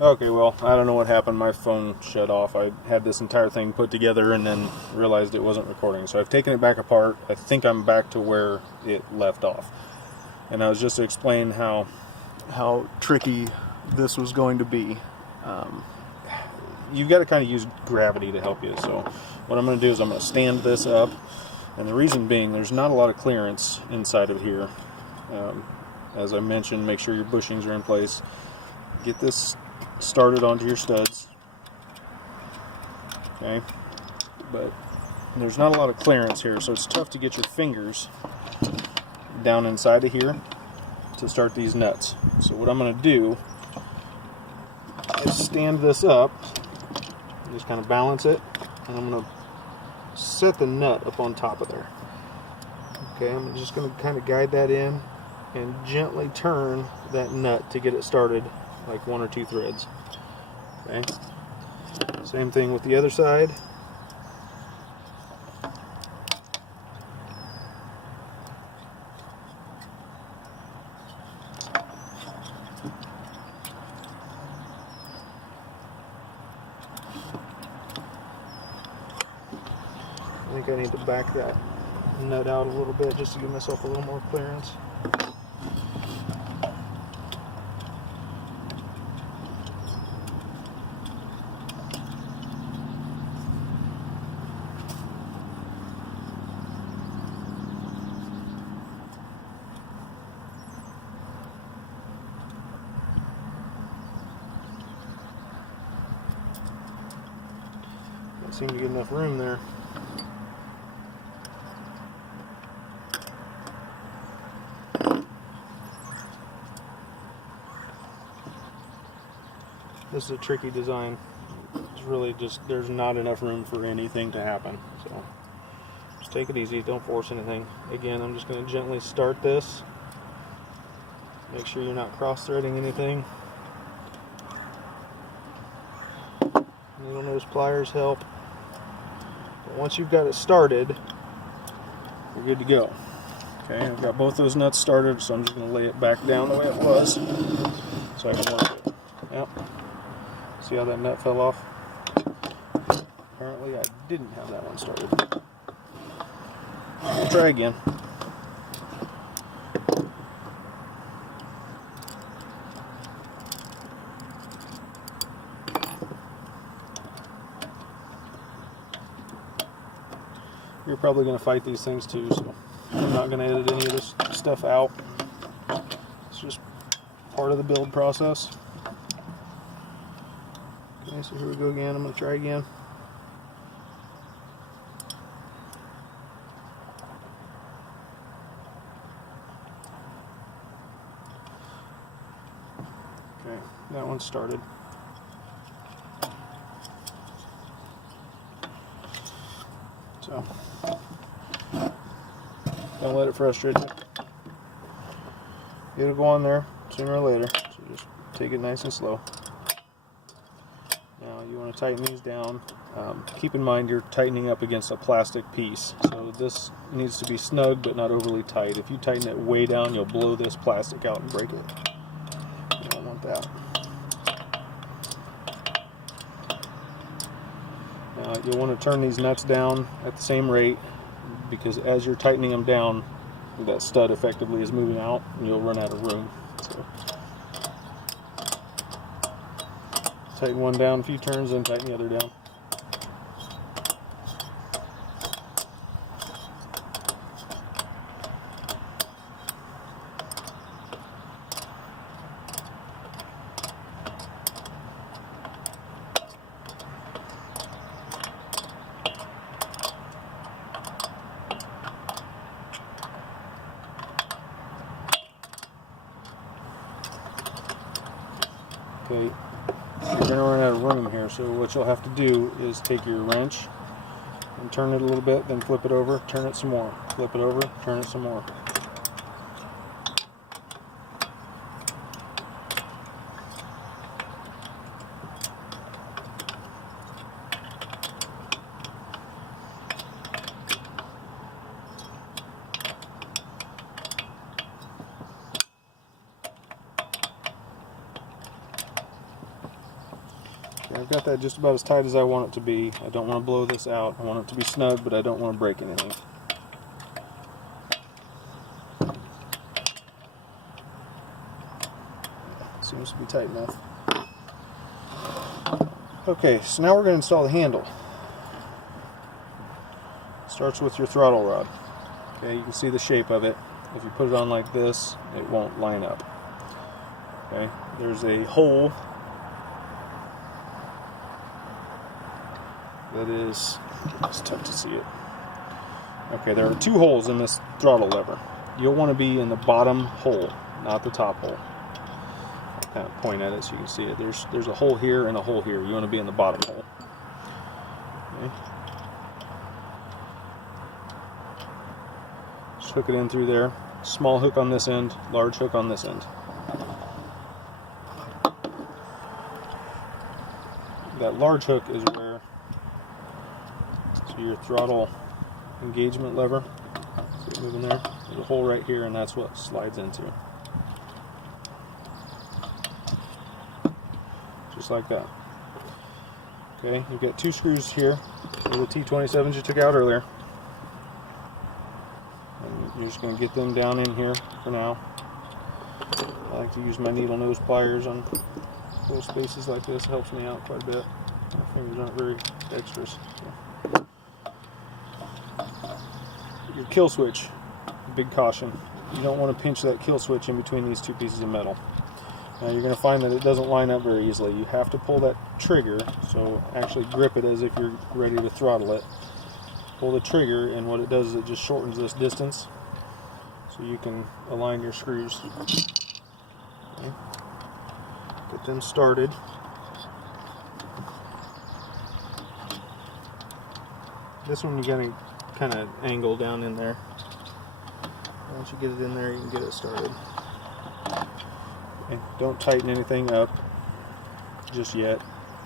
Okay, well, I don't know what happened. My phone shut off. I had this entire thing put together and then realized it wasn't recording. So I've taken it back apart. I think I'm back to where it left off. And I was just explaining how tricky this was going to be. You've got to kind of use gravity to help you. So what I'm going to do is I'm going to stand this up. And the reason being, there's not a lot of clearance inside of here. As I mentioned, make sure your bushings are in place. Get this started onto your studs, okay, but there's not a lot of clearance here, so it's tough to get your fingers down inside of here to start these nuts. So what I'm going to do is stand this up, just kind of balance it, and I'm going to set the nut up on top of there. Okay, I'm just going to kind of guide that in and gently turn that nut to get it started, like 1 or 2 threads. Okay. Same thing with the other side. I think I need to back that nut out a little bit just to give myself a little more clearance. Don't seem to get enough room there. This is a tricky design. It's really just, there's not enough room for anything to happen. So just take it easy, don't force anything. Again, I'm just going to gently start this. Make sure you're not cross-threading anything. Needle nose pliers help. But once you've got it started, we're good to go. Okay, I've got both those nuts started, so I'm just going to lay it back down the way it was so I can work it. Yep. See how that nut fell off? Apparently I didn't have that one started. We'll try again. You're probably going to fight these things too, so I'm not going to edit any of this stuff out. It's just part of the build process. Okay, so here we go again. I'm going to try again. Okay, that one started. So, don't let it frustrate you. It'll go on there sooner or later, so just take it nice and slow. Now you want to tighten these down. Keep in mind you're tightening up against a plastic piece, so this needs to be snug but not overly tight. If you tighten it way down, you'll blow this plastic out and break it. You don't want that. Now you'll want to turn these nuts down at the same rate, because as you're tightening them down, that stud effectively is moving out and you'll run out of room. So tighten one down a few turns, then tighten the other down. Okay, you're going to run out of room here, so what you'll have to do is take your wrench and turn it a little bit, then flip it over, turn it some more, flip it over, turn it some more. I've got that just about as tight as I want it to be. I don't want to blow this out. I want it to be snug, but I don't want to break anything. Seems to be tight enough. Okay, so now we're going to install the handle. Starts with your throttle rod. Okay, you can see the shape of it. If you put it on like this, it won't line up. Okay, there's a hole that is, it's tough to see it. Okay, there are two holes in this throttle lever. You'll want to be in the bottom hole, not the top hole. I'll kind of point at it so you can see it. There's a hole here and a hole here. You want to be in the bottom hole. Okay. Just hook it in through there. Small hook on this end, large hook on this end. That large hook is where your throttle engagement lever. See it moving there? There's a hole right here, and that's what slides into. Just like that. Okay, you've got two screws here, the T27s you took out earlier. And you're just going to get them down in here for now. I like to use my needle nose pliers on little spaces like this. It helps me out quite a bit. My fingers aren't very dexterous. So. Your kill switch, big caution. You don't want to pinch that kill switch in between these two pieces of metal. Now you're going to find that it doesn't line up very easily. You have to pull that trigger, so actually grip it as if you're ready to throttle it. Pull the trigger, and what it does is it just shortens this distance so you can align your screws. Okay. Get them started. This one you got to kind of angle down in there. Once you get it in there, you can get it started. Okay. Don't tighten anything up just yet.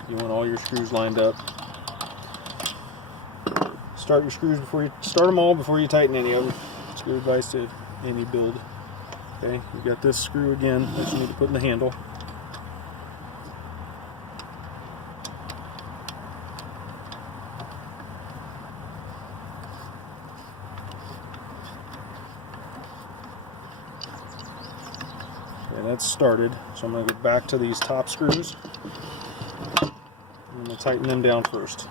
You want all your screws lined up. Start your screws start them all before you tighten any of them. Screw advice to any build. Okay, you've got this screw again that you need to put in the handle. Okay, that's started. So I'm going to go back to these top screws. I'm going to tighten them down first.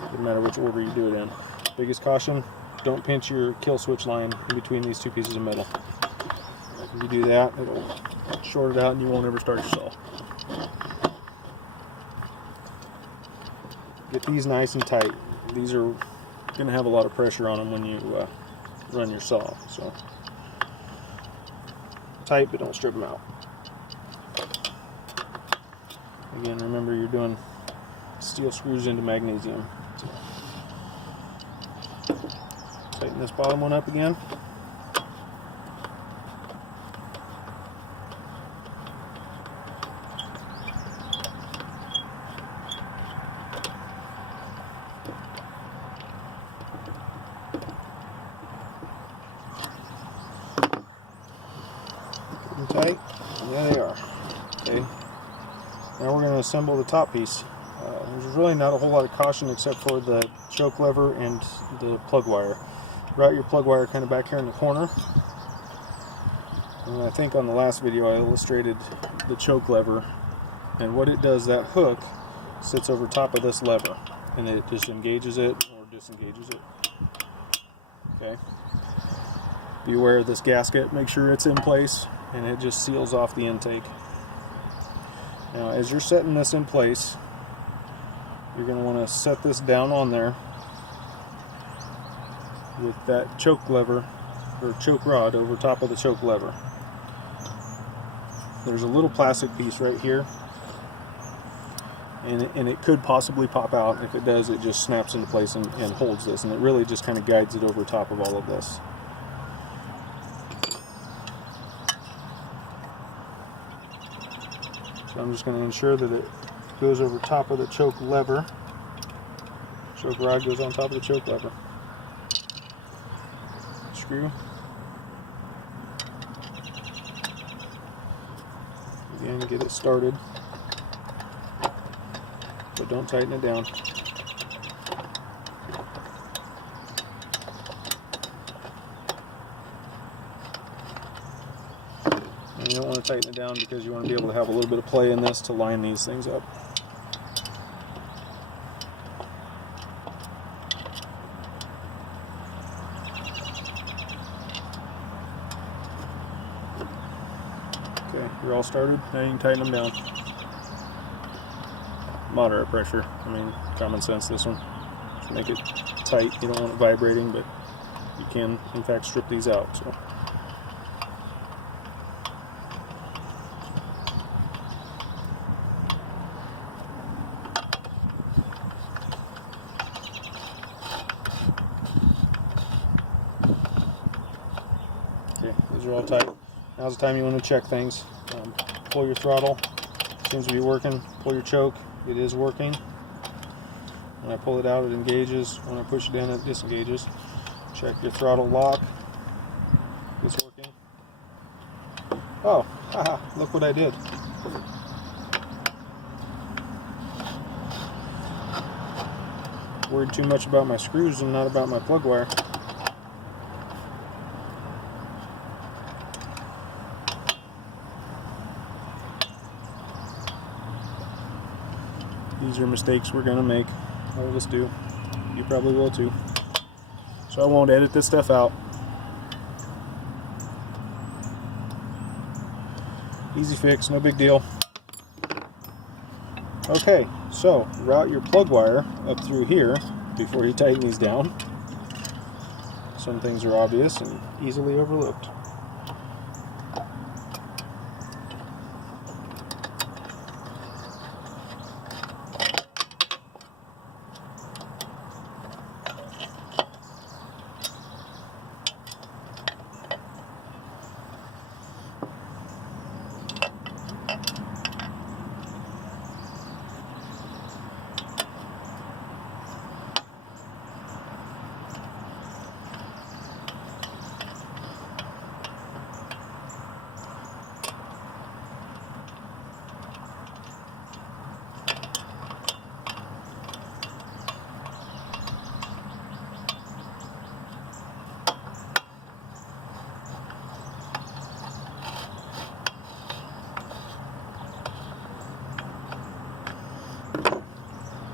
Doesn't matter which order you do it in. Biggest caution, don't pinch your kill switch line in between these two pieces of metal. If you do that, it'll short it out and you won't ever start your saw. Get these nice and tight. These are going to have a lot of pressure on them when you run your saw. So tight, but don't strip them out. Again, remember you're doing steel screws into magnesium. So, tighten this bottom one up again. Get them tight, and there they are. Okay. Now we're going to assemble the top piece. There's really not a whole lot of caution except for the choke lever and the plug wire. Route your plug wire kind of back here in the corner. And I think on the last video I illustrated the choke lever, and what it does, that hook sits over top of this lever and it just engages it or disengages it. Okay. Be aware of this gasket, make sure it's in place, and it just seals off the intake. Now as you're setting this in place, you're going to want to set this down on there with that choke lever or choke rod over top of the choke lever. There's a little plastic piece right here, and it could possibly pop out. If it does, it just snaps into place and holds this, and it really just kind of guides it over top of all of this. So I'm just going to ensure that it goes over top of the choke lever. Choke rod goes on top of the choke lever. Screw. Again, get it started. but don't tighten it down. And you don't want to tighten it down because you want to be able to have a little bit of play in this to line these things up. Okay, you're all started. Now you can tighten them down. Moderate pressure. I mean, common sense this one. Just make it tight. You don't want it vibrating, but you can, in fact, strip these out. So. Okay, those are all tight. Now's the time you want to check things. Pull your throttle. Seems to be working. Pull your choke. It is working. When I pull it out, it engages. When I push it in, it disengages. Check your throttle lock. It's working. Oh, haha, look what I did. Worried too much about my screws and not about my plug wire. These are mistakes we're gonna make. All of us do. You probably will too. So I won't edit this stuff out. Easy fix, no big deal. Okay, so route your plug wire up through here before you tighten these down. Some things are obvious and easily overlooked.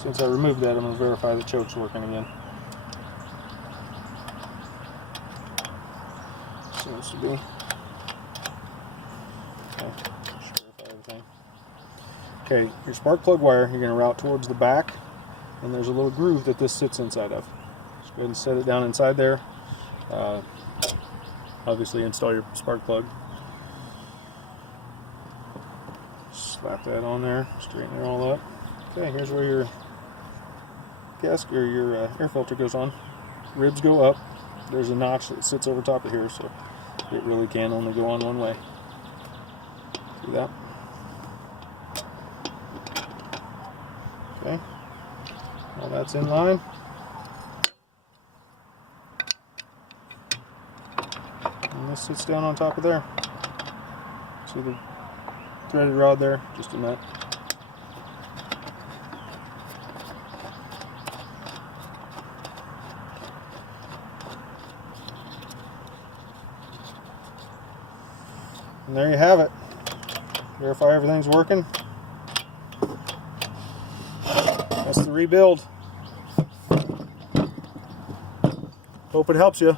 Since I removed that, I'm going to verify the choke's working again. Seems to be. Okay, just verify everything. Okay, your spark plug wire, you're going to route towards the back, and there's a little groove that this sits inside of. Just go ahead and set it down inside there. Obviously install your spark plug. Slap that on there, straighten it all up. Okay, here's where your gasket or your air filter goes on. Ribs go up. There's a notch that sits over top of here, so it really can only go on one way. See that? Okay. All that's in line. And this sits down on top of there. See the threaded rod there? Just a nut. And there you have it. Verify everything's working. That's the rebuild. Hope it helps you.